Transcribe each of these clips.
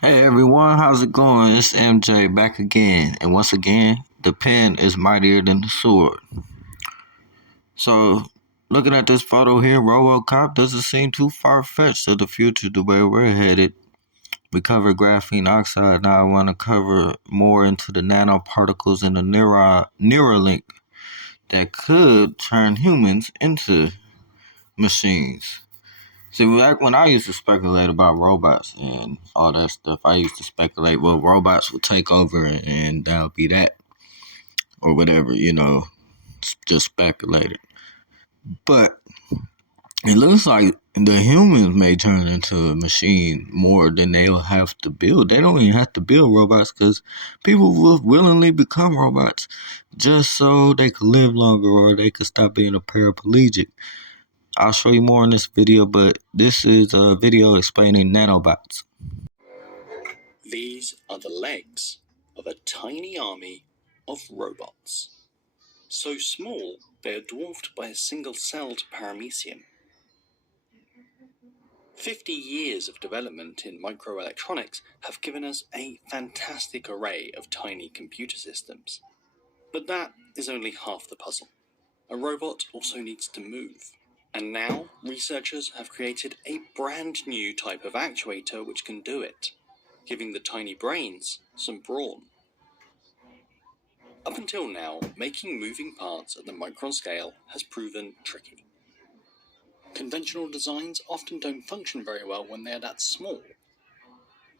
Hey everyone, how's it going? It's MJ back again, and once again, the pen is mightier than the sword. So, looking at this photo here, RoboCop doesn't seem too far fetched of the future the way we're headed. We covered graphene oxide, now I want to cover more into the nanoparticles in the Neuralink that could turn humans into machines. See, back when I used to speculate about robots and all that stuff, I used to speculate, well, robots will take over and that'll be that, or whatever, just speculated. But it looks like the humans may turn into a machine more than they'll have to build. They don't even have to build robots because people will willingly become robots just so they could live longer or they could stop being a paraplegic. I'll show you more in this video, but this is a video explaining nanobots. These are the legs of a tiny army of robots. So small, they are dwarfed by a single-celled paramecium. 50 years of development in microelectronics have given us a fantastic array of tiny computer systems. But that is only half the puzzle. A robot also needs to move. And now, researchers have created a brand new type of actuator which can do it, giving the tiny brains some brawn. Up until now, making moving parts at the micron scale has proven tricky. Conventional designs often don't function very well when they are that small,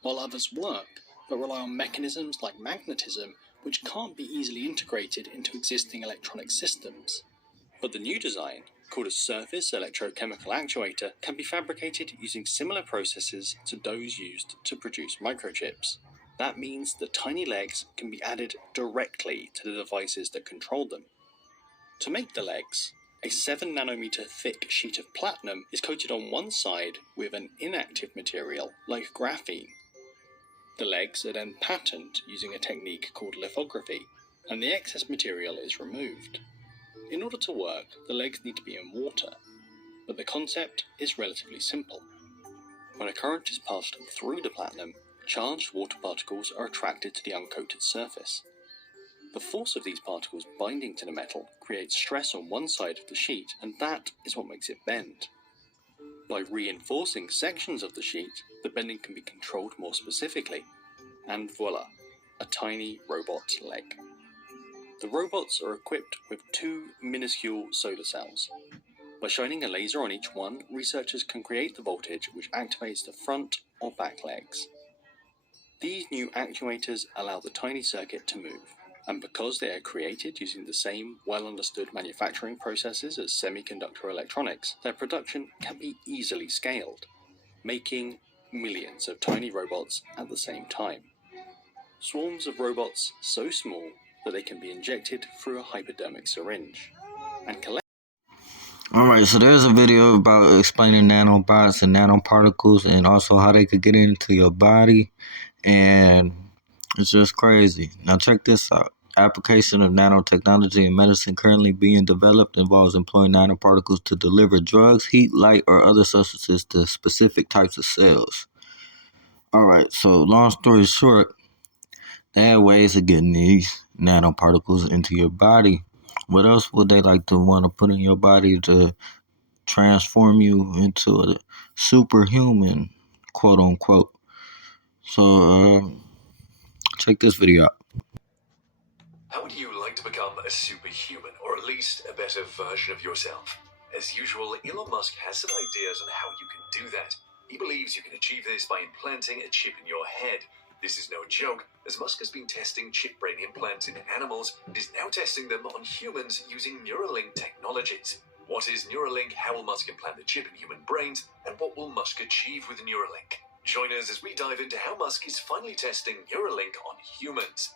while others work, but rely on mechanisms like magnetism which can't be easily integrated into existing electronic systems. But the new design, called a surface electrochemical actuator, can be fabricated using similar processes to those used to produce microchips. That means the tiny legs can be added directly to the devices that control them. To make the legs, a 7 nanometer thick sheet of platinum is coated on one side with an inactive material like graphene. The legs are then patterned using a technique called lithography, and the excess material is removed. In order to work, the legs need to be in water, but the concept is relatively simple. When a current is passed through the platinum, charged water particles are attracted to the uncoated surface. The force of these particles binding to the metal creates stress on one side of the sheet, and that is what makes it bend. By reinforcing sections of the sheet, the bending can be controlled more specifically, and voila, a tiny robot leg. The robots are equipped with 2 minuscule solar cells. By shining a laser on each one, researchers can create the voltage which activates the front or back legs. These new actuators allow the tiny circuit to move, and because they are created using the same well-understood manufacturing processes as semiconductor electronics, their production can be easily scaled, making millions of tiny robots at the same time. Swarms of robots so small that they can be injected through a hypodermic syringe and collect. Alright, so there's a video about explaining nanobots and nanoparticles and also how they could get into your body. And it's just crazy. Now, check this out. Application of nanotechnology in medicine currently being developed involves employing nanoparticles to deliver drugs, heat, light, or other substances to specific types of cells. Alright, so long story short, they have ways of getting these nanoparticles into your body. What else would they like to want to put in your body to transform you into a superhuman, quote unquote? So, check this video out. How would you like to become a superhuman, or at least a better version of yourself? As usual, Elon Musk has some ideas on how you can do that. He believes you can achieve this by implanting a chip in your head. This is no joke, as Musk has been testing chip brain implants in animals and is now testing them on humans using Neuralink technologies. What is Neuralink, how will Musk implant the chip in human brains, and what will Musk achieve with Neuralink? Join us as we dive into how Musk is finally testing Neuralink on humans.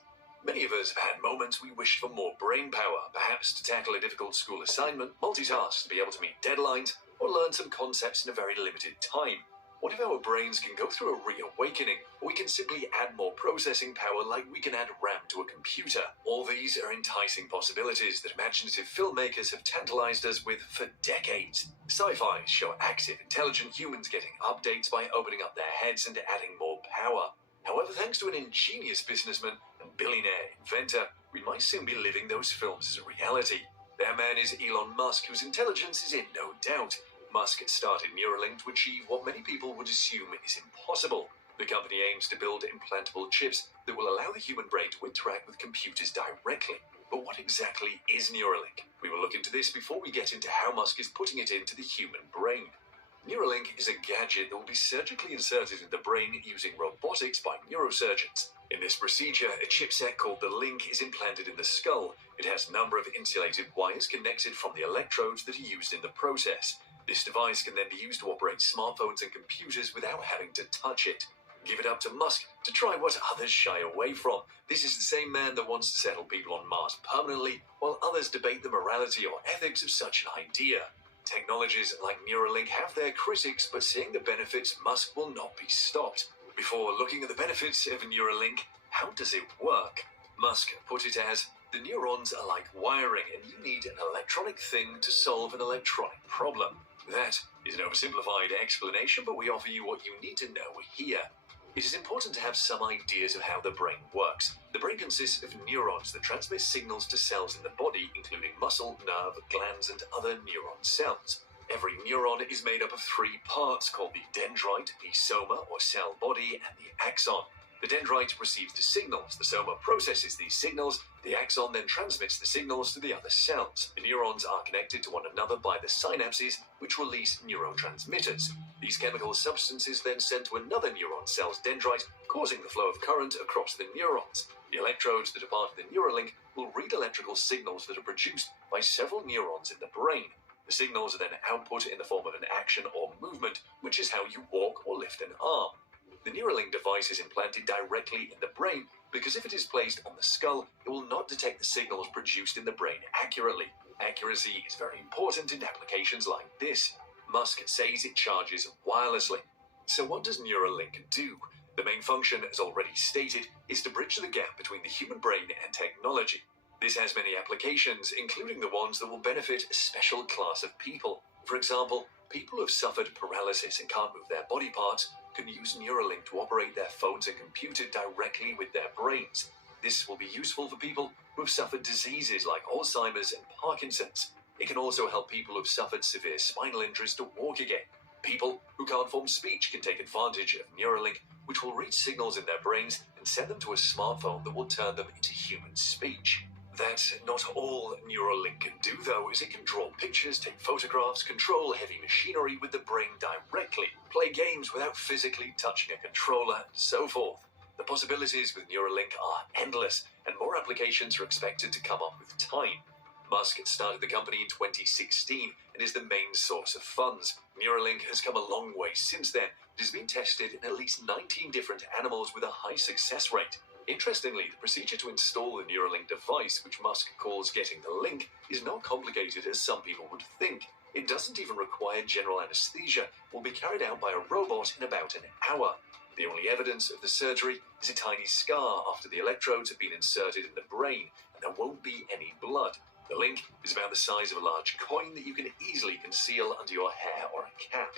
Many of us have had moments we wished for more brain power, perhaps to tackle a difficult school assignment, multitask to be able to meet deadlines, or learn some concepts in a very limited time. What if our brains can go through a reawakening, or we can simply add more processing power like we can add RAM to a computer? All these are enticing possibilities that imaginative filmmakers have tantalized us with for decades. Sci-fi show active, intelligent humans getting updates by opening up their heads and adding more power. However, thanks to an ingenious businessman and billionaire inventor, we might soon be living those films as a reality. That man is Elon Musk, whose intelligence is in no doubt. Musk started Neuralink to achieve what many people would assume is impossible. The company aims to build implantable chips that will allow the human brain to interact with computers directly. But what exactly is Neuralink? We will look into this before we get into how Musk is putting it into the human brain. Neuralink is a gadget that will be surgically inserted in the brain using robotics by neurosurgeons. In this procedure, a chipset called the link is implanted in the skull. It has a number of insulated wires connected from the electrodes that are used in the process. This device can then be used to operate smartphones and computers without having to touch it. Give it up to Musk to try what others shy away from. This is the same man that wants to settle people on Mars permanently, while others debate the morality or ethics of such an idea. Technologies like Neuralink have their critics, but seeing the benefits, Musk will not be stopped. Before looking at the benefits of Neuralink, how does it work? Musk put it as, the neurons are like wiring, and you need an electronic thing to solve an electronic problem. That is an oversimplified explanation, but we offer you what you need to know here. It is important to have some ideas of how the brain works. The brain consists of neurons that transmit signals to cells in the body, including muscle, nerve, glands, and other neuron cells. Every neuron is made up of three parts called the dendrite, the soma or cell body, and the axon. The dendrite receives the signals, the soma processes these signals, the axon then transmits the signals to the other cells. The neurons are connected to one another by the synapses, which release neurotransmitters. These chemical substances then send to another neuron cell's dendrite, causing the flow of current across the neurons. The electrodes that are part of the Neuralink will read electrical signals that are produced by several neurons in the brain. The signals are then output in the form of an action or movement, which is how you walk or lift an arm. The Neuralink device is implanted directly in the brain because if it is placed on the skull, it will not detect the signals produced in the brain accurately. Accuracy is very important in applications like this. Musk says it charges wirelessly. So what does Neuralink do? The main function, as already stated, is to bridge the gap between the human brain and technology. This has many applications, including the ones that will benefit a special class of people. For example, people who have suffered paralysis and can't move their body parts can use Neuralink to operate their phones and computer directly with their brains. This will be useful for people who have suffered diseases like Alzheimer's and Parkinson's. It can also help people who have suffered severe spinal injuries to walk again. People who can't form speech can take advantage of Neuralink, which will read signals in their brains and send them to a smartphone that will turn them into human speech. That's not all Neuralink can do, though, is it can draw pictures, take photographs, control heavy machinery with the brain directly, play games without physically touching a controller, and so forth. The possibilities with Neuralink are endless, and more applications are expected to come up with time. Musk started the company in 2016 and is the main source of funds. Neuralink has come a long way since then. It has been tested in at least 19 different animals with a high success rate. Interestingly, the procedure to install the Neuralink device, which Musk calls getting the link, is not complicated as some people would think. It doesn't even require general anesthesia. It will be carried out by a robot in about an hour. The only evidence of the surgery is a tiny scar after the electrodes have been inserted in the brain, and there won't be any blood. The link is about the size of a large coin that you can easily conceal under your hair or a cap.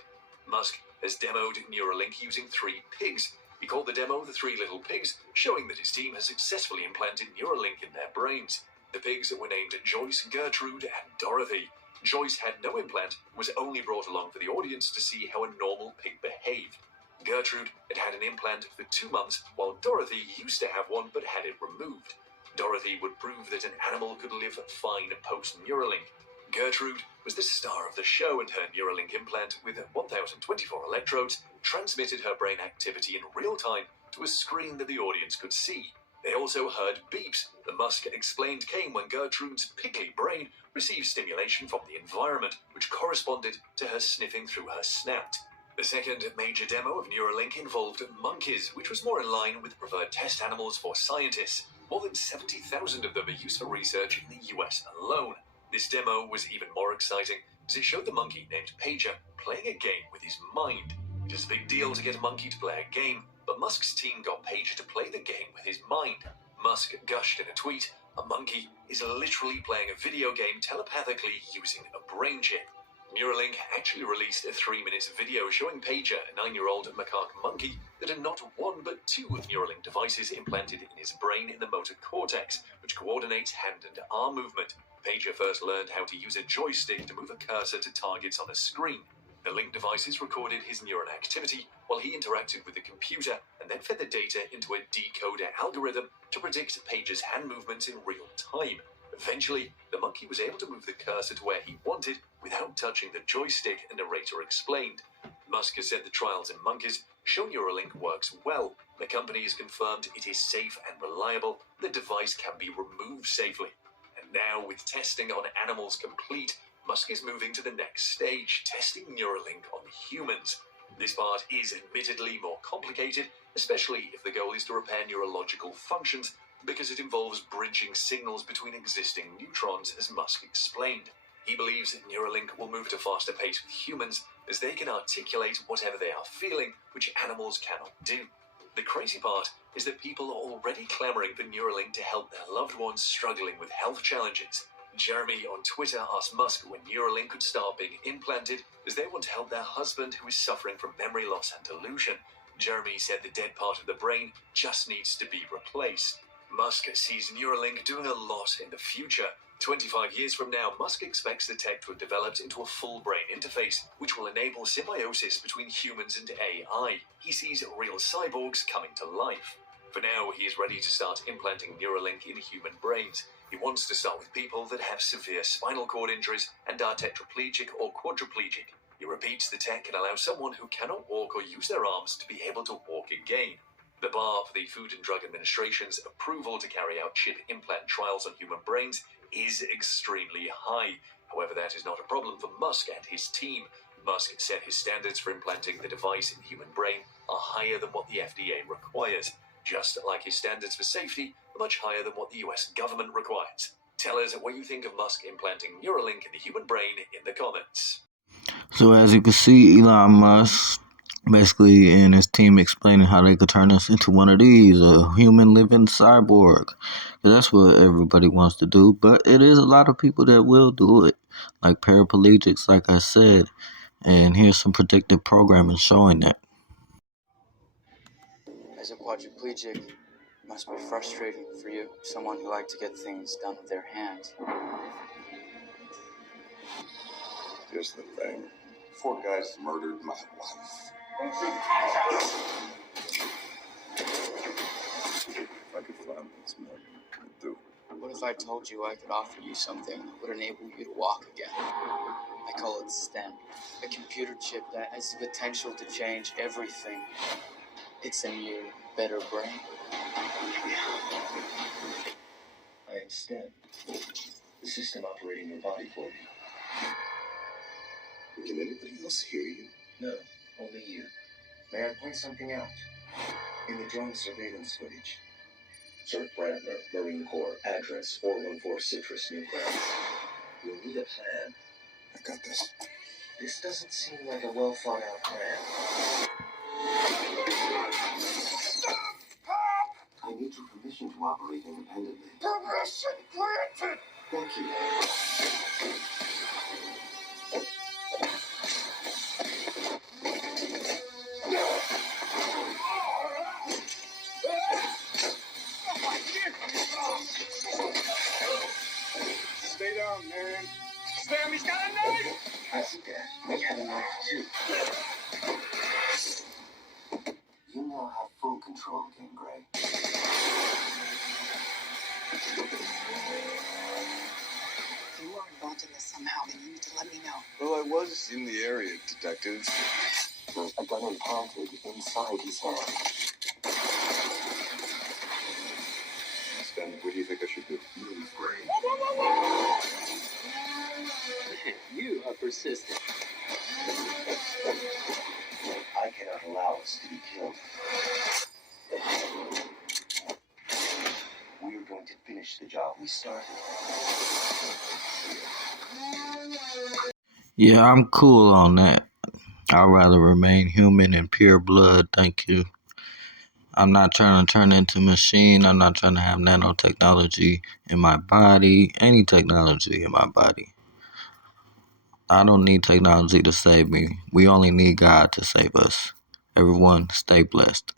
Musk has demoed Neuralink using 3 pigs. He called the demo the 3 Little Pigs, showing that his team has successfully implanted Neuralink in their brains. The pigs were named Joyce, Gertrude, and Dorothy. Joyce had no implant and was only brought along for the audience to see how a normal pig behaved. Gertrude had an implant for 2 months, while Dorothy used to have one but had it removed. Dorothy would prove that an animal could live fine post-Neuralink. Gertrude was the star of the show, and her Neuralink implant with 1,024 electrodes transmitted her brain activity in real time to a screen that the audience could see. They also heard beeps that Musk explained came when Gertrude's piggly brain received stimulation from the environment, which corresponded to her sniffing through her snout. The second major demo of Neuralink involved monkeys, which was more in line with preferred test animals for scientists. More than 70,000 of them are used for research in the US alone. This demo was even more exciting as it showed the monkey named Pager playing a game with his mind. It is a big deal to get a monkey to play a game, but Musk's team got Pager to play the game with his mind. Musk gushed in a tweet, "A monkey is literally playing a video game telepathically using a brain chip." Neuralink actually released a 3-minute video showing Pager, a 9-year-old macaque monkey, There are not one but two Neuralink devices implanted in his brain in the motor cortex, which coordinates hand and arm movement. Pager first learned how to use a joystick to move a cursor to targets on a screen. The Link devices recorded his neuron activity while he interacted with the computer and then fed the data into a decoder algorithm to predict Pager's hand movements in real time. Eventually, the monkey was able to move the cursor to where he wanted without touching the joystick, a narrator explained. Musk has said the trials in monkeys show Neuralink works well. The company has confirmed it is safe and reliable. The device can be removed safely. And now, with testing on animals complete, Musk is moving to the next stage, testing Neuralink on humans. This part is admittedly more complicated, especially if the goal is to repair neurological functions, because it involves bridging signals between existing neurons, as Musk explained. He believes that Neuralink will move at a faster pace with humans, as they can articulate whatever they are feeling, which animals cannot do. The crazy part is that people are already clamoring for Neuralink to help their loved ones struggling with health challenges. Jeremy on Twitter asked Musk when Neuralink could start being implanted, as they want to help their husband who is suffering from memory loss and delusion. Jeremy said the dead part of the brain just needs to be replaced. Musk sees Neuralink doing a lot in the future. 25 years from now, Musk expects the tech to have developed into a full brain interface, which will enable symbiosis between humans and AI. He sees real cyborgs coming to life. For now, he is ready to start implanting Neuralink in human brains. He wants to start with people that have severe spinal cord injuries and are tetraplegic or quadriplegic. He repeats the tech can allow someone who cannot walk or use their arms to be able to walk again. The bar for the Food and Drug Administration's approval to carry out chip implant trials on human brains is extremely high. However, that is not a problem for Musk and his team. Musk said his standards for implanting the device in the human brain are higher than what the FDA requires, just like his standards for safety are much higher than what the US government requires. Tell us what you think of Musk implanting Neuralink in the human brain in the comments. So as you can see, Elon Musk basically and his team explaining how they could turn us into one of these, a human living cyborg. 'Cause that's what everybody wants to do, but it is a lot of people that will do it, like paraplegics, like I said. And here's some predictive programming showing that. As a quadriplegic, it must be frustrating for you, someone who likes to get things done with their hands. Here's the thing. 4 guys murdered my wife. If I could find this man, I'd do. What if I told you I could offer you something that would enable you to walk again? I call it STEM, a computer chip that has the potential to change everything. It's a new, better brain. I am STEM, the system operating your body for you. Can anybody else hear you? No, only you. May I point something out? In the drone surveillance footage. Sir Brandner, Marine Corps, address 414 Citrus, New France. You'll need a plan. I got this. This doesn't seem like a well thought out plan. I need your permission to operate independently. Permission granted! Thank you. Stay down, man. Sam, he's got a knife! I see that. We have a knife too. You now have full control again, Gray. If you are involved in this somehow, then you need to let me know. Well, I was in the area, detective. There's a gun implanted inside his hand. Stan, what do you think I should do? Move, Gray. You are persistent. I cannot allow us to be killed. We are going to finish the job we started. Yeah, I'm cool on that. I'd rather remain human and pure blood, thank you. I'm not trying to turn into a machine. I'm not trying to have nanotechnology in my body, any technology in my body. I don't need technology to save me. We only need God to save us. Everyone, stay blessed.